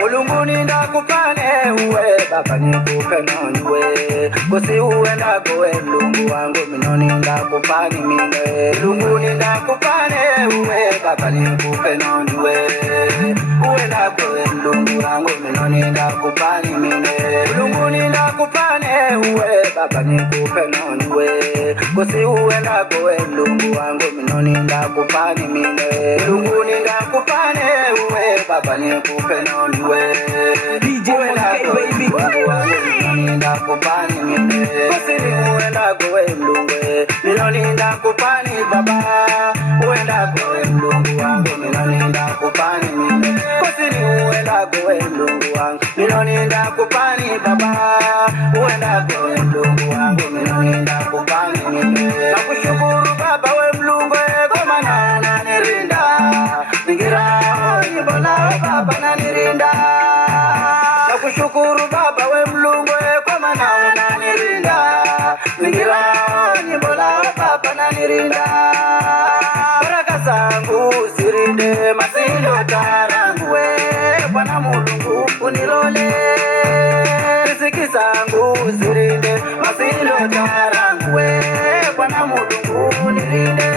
Mulungu ndakupane uwe baba nikupe noniwe kosi uwe ndakowe Mulungu wangu minoni ndakupani mine Mulungu ndakupane uwe baba nikupe noniwe uwe ndakowe Mulungu wangu minoni ndakupani mine Mulungu ndakupane uwe baba nikupe noniwe kosi uwe ndakowe Mulungu wangu minoni ndakupani mine Mulungu ndakupane uwe baba nikupe noniwe DJ baby Nda kupani mine Kusini uenda kowe Mulungu Nda kupani baba Uenda kowe Mulungu wangu Nda kupani mine Kusini uenda kowe Mulungu wangu Nda kupani baba Uenda kowe Mulungu wangu Nda kupani mine Nakushukuru baba we Mulungu kwa maana unanirinda Ningira onyibola baba nanirinda Nakushukuru baba we Mulungu kwa maana unanirinda Ningira onyibola baba nanirinda Baraka zangu zirinde masindo tarangu we Bwana Mulungu unilole Riziki zangu zirinde masindo tarangu we Bwana Mulungu unilinde